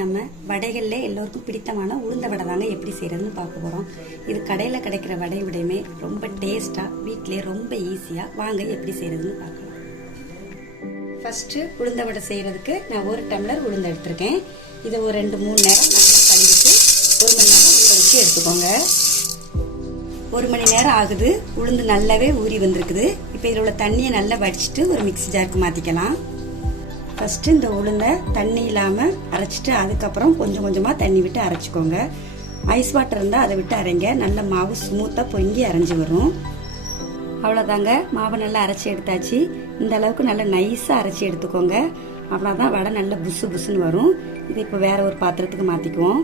நம்ம வடைகளில் எல்லோருக்கும் பிடித்தமான உளுந்த வடை தாங்க எப்படி செய்கிறதுன்னு பார்க்க போகிறோம். இது கடையில் கிடைக்கிற வடை விடையுமே ரொம்ப டேஸ்ட்டாக வீட்டிலே ரொம்ப ஈஸியாக வாங்க எப்படி செய்கிறதுன்னு பார்க்கலாம். ஃபஸ்ட்டு உளுந்த வடை செய்கிறதுக்கு நான் 1 டம்ளர் உளுந்து எடுத்திருக்கேன். இதை ஒரு 2-3 நேரம் நல்லா கழுவிட்டு 1 மணி நேரம் ஊற வச்சு எடுத்துக்கோங்க. 1 மணி நேரம் ஆகுது. உளுந்து நல்லாவே ஊறி வந்திருக்குது. இப்போ இதில் உள்ள தண்ணியை நல்லா வடிச்சிட்டு ஒரு மிக்ஸி ஜாருக்கு மாற்றிக்கலாம். ஃபஸ்ட்டு இந்த உளுந்தை தண்ணி இல்லாமல் அரைச்சிட்டு அதுக்கப்புறம் கொஞ்சம் கொஞ்சமாக தண்ணி விட்டு அரைச்சிக்கோங்க. ஐஸ் வாட்டர் இருந்தால் அதை விட்டு அரைங்க. நல்ல மாவு ஸ்மூத்தாக பொங்கி அரைஞ்சி வரும். அவ்வளோதாங்க, மாவை நல்லா அரைச்சி எடுத்தாச்சு. இந்த அளவுக்கு நல்லா நைஸாக அரைச்சி எடுத்துக்கோங்க. அப்படின்னா தான் வடை நல்லா புசு புசுன்னு வரும். இதை இப்போ வேற ஒரு பாத்திரத்துக்கு மாற்றிக்குவோம்.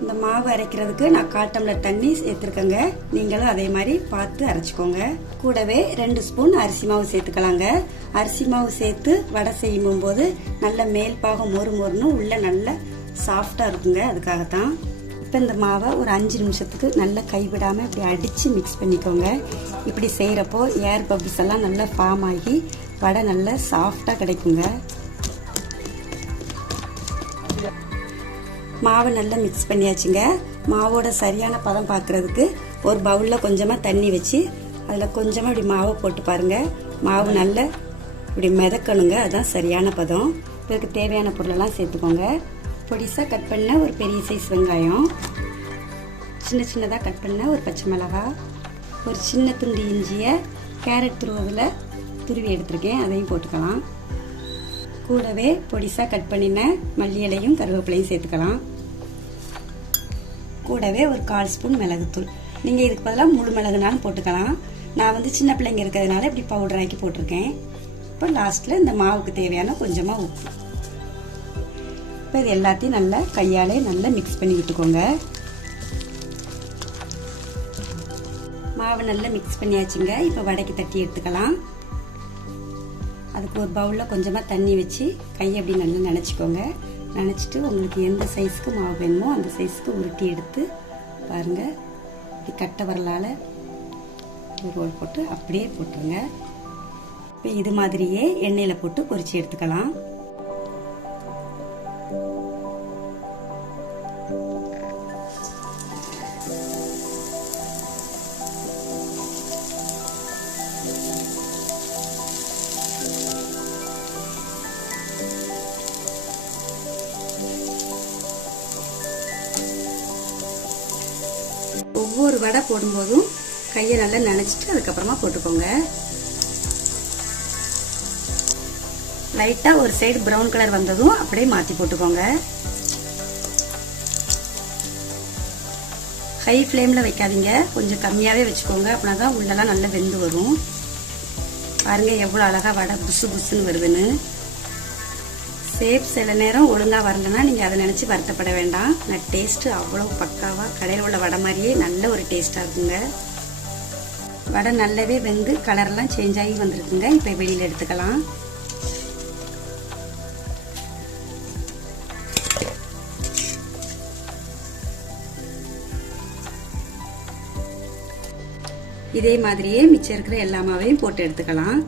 இந்த மாவு அரைக்கிறதுக்கு நான் 1/4 டம்ளர் தண்ணி சேர்த்துருக்கேங்க. நீங்களும் அதே மாதிரி பார்த்து அரைச்சிக்கோங்க. கூடவே 2 ஸ்பூன் அரிசி மாவு சேர்த்துக்கலாங்க. அரிசி மாவு சேர்த்து வடை செய்யும் போது நல்ல மேல் பாகம் மொறு மொறுன்னு உள்ள நல்ல சாஃப்டாக இருக்குங்க. அதுக்காகத்தான். இப்போ இந்த மாவை ஒரு 5 நிமிஷத்துக்கு நல்லா கைவிடாமல் இப்படி அடித்து மிக்ஸ் பண்ணிக்கோங்க. இப்படி செய்கிறப்போ ஏர் பபிள்ஸ் எல்லாம் நல்லா ஃபார்ம் ஆகி வடை நல்லா சாஃப்டாக கிடைக்குங்க. மாவை நல்லா மிக்ஸ் பண்ணியாச்சுங்க. மாவோட சரியான பதம் பார்க்குறதுக்கு ஒரு பவுலில் கொஞ்சமாக தண்ணி வச்சு அதில் கொஞ்சமாக இப்படி மாவை போட்டு பாருங்கள். மாவு நல்லா இப்படி மிதக்கணுங்க. அதுதான் சரியான பதம். இதுக்கு தேவையான பொருளெல்லாம் சேர்த்துக்கோங்க. பொடிசாக கட் பண்ண ஒரு பெரிய சைஸ் வெங்காயம், சின்ன சின்னதாக கட் பண்ண ஒரு பச்சை மிளகாய், ஒரு சின்ன துண்டு இஞ்சியை கேரட் துருவதில் துருவி எடுத்துருக்கேன். அதையும் போட்டுக்கலாம். கூடவே பொடிசாக கட் பண்ணின மல்லி இலையும் கருவேப்பிலையும் சேர்த்துக்கலாம். கூடவே ஒரு 1/4 ஸ்பூன் மிளகுத்தூள். நீங்கள் இதுக்கு பதிலாக முழு மிளகுனாலும் போட்டுக்கலாம். நான் சின்ன பிள்ளைங்க இருக்கிறதுனால இப்படி பவுடர் ஆக்கி போட்டிருக்கேன். இப்போ லாஸ்ட்டில் இந்த மாவுக்கு தேவையான கொஞ்சமாக உப்பு. இப்போ இது எல்லாத்தையும் நல்லா கையாலே நல்லா மிக்ஸ் பண்ணி விட்டுக்கோங்க. மாவை நல்லா மிக்ஸ் பண்ணியாச்சுங்க. இப்போ வடைக்கு தட்டி எடுத்துக்கலாம். அதுக்கு ஒரு பவுலில் கொஞ்சமாக தண்ணி வச்சு கையை அப்படி நல்லா நனைச்சிக்கோங்க. நனைச்சிட்டு உங்களுக்கு எந்த சைஸ்க்கு மாவு வேணுமோ அந்த சைஸ்க்கு உருட்டி எடுத்து பாருங்கள். இப்படி கட்டை வரலால் ஒரு ரோல் போட்டு அப்படியே போட்டுருங்க. இப்போ இது மாதிரியே எண்ணெயில் போட்டு பொரிச்சு எடுத்துக்கலாம். ஒவ்வொரு வடை போடும்போதும் கையை நல்லா நனைச்சிட்டு அதுக்கப்புறமா போட்டுக்கோங்க. லைட்டாக ஒரு சைடு ப்ரௌன் கலர் வந்ததும் அப்படியே மாற்றி போட்டுக்கோங்க. ஹை ஃப்ளேமில் வைக்காதீங்க, கொஞ்சம் கம்மியாகவே வச்சுக்கோங்க. அப்படின்னா தான் உள்ளெல்லாம் நல்லா வெந்து வரும். பாருங்கள் எவ்வளோ அழகாக வடை புசு புசுன்னு வருதுன்னு. சேப் சில நேரம் ஒழுங்காக வரலன்னா நீங்கள் அதை நினச்சி வருத்தப்பட வேண்டாம். நான் டேஸ்ட்டு அவ்வளோ பக்காவாக கடையில் உள்ள வடை மாதிரியே நல்ல ஒரு டேஸ்ட்டாக இருக்குங்க. வடை நல்லாவே வெந்து கலர்லாம் சேஞ்ச் ஆகி வந்துருக்குங்க. இப்போ வெளியில் எடுத்துக்கலாம். இதே மாதிரியே மிச்சம் இருக்கிற எல்லா மாவையும் போட்டு எடுத்துக்கலாம்.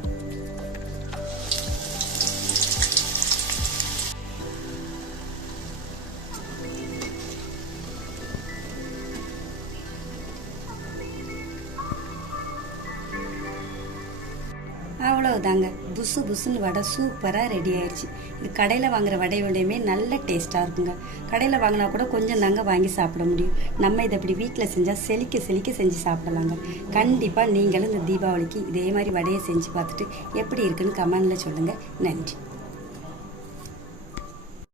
அவ்வளவுதாங்க, புசு புசுன்னு வடை சூப்பராக ரெடி ஆயிடுச்சு. இது கடையில் வாங்குற வடையோடையுமே நல்ல டேஸ்ட்டாக இருக்குங்க. கடையில் வாங்கினா கூட கொஞ்சம் தாங்க வாங்கி சாப்பிட முடியும். நம்ம இதை இப்படி வீட்டில் செஞ்சால் செழிக்க செழிக்க செஞ்சு சாப்பிடலாங்க. கண்டிப்பாக நீங்களும் இந்த தீபாவளிக்கு இதே மாதிரி வடையை செஞ்சு பார்த்துட்டு எப்படி இருக்குன்னு கமெண்டில் சொல்லுங்கள். நன்றி.